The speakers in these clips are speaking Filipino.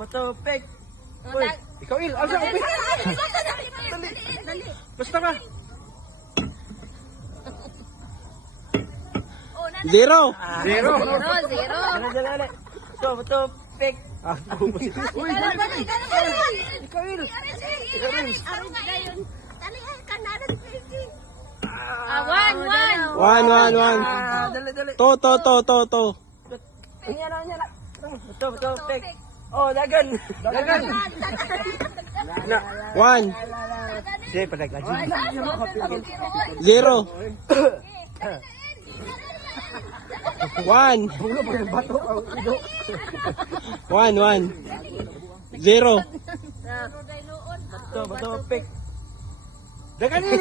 bato, pek. Uy, ikaw Il, asa ko pek? Dali. Basta ba? Zero. Zero. Zero. Bato, pek. Uy, ikaw Il. One. Dali. To. Bato, pek. Oh, dagan. Na. One. Sige, padaglaji. Zero. One. One. Zero. Bato, pek. Dagan Il.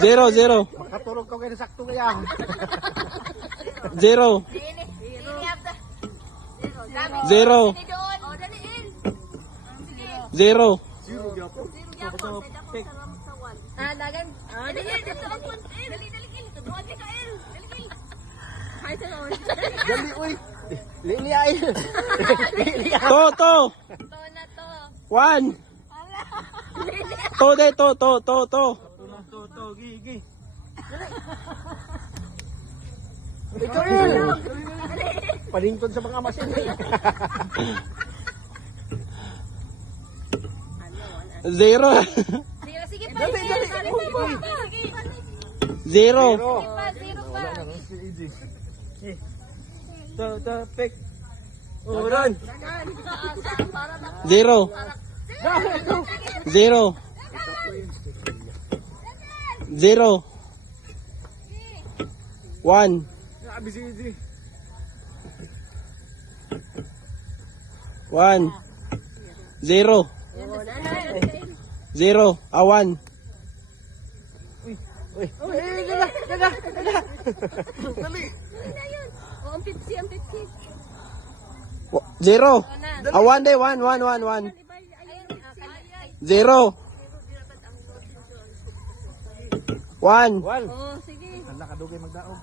Zero. Makatulog ka kayo sakto kaya. Zero. Zero. Bato, pek. Dagan. Dali, uy. Lili ay. To. One. To. Gigi. Ikaw Il. Palingkod sa mga masin. Zero. Sige pa. Dali. Zero. To, pek. Uran. Zero. One. Abisi. One. Zero. One. Uy, ganda. Dali. Ang 50. Zero. One day. One. Zero. One. Oh, sige. Hala ka dugay magdaog.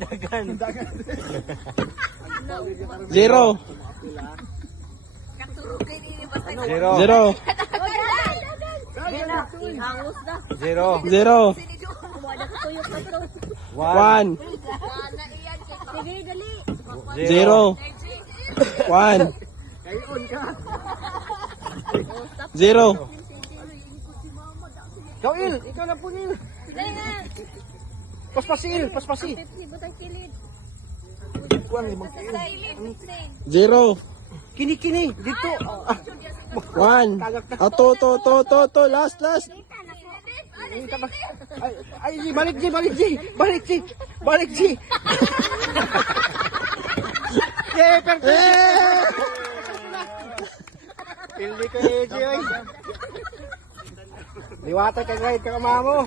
Dagan. Zero. Zero. Hangus na. Zero. Wala ka tuyok na to. One. Sige, dali. Zero. One. Zero. Ikaw Il, ikaw na po Il. Dali nga. Paspasi. 50 butang kilid. Kuan limang kail. Zero. Kini dito. One. To. Last. Ay, balik G. Yeah, perfect. Pildi ko G. Liwata ka guide ka mamo.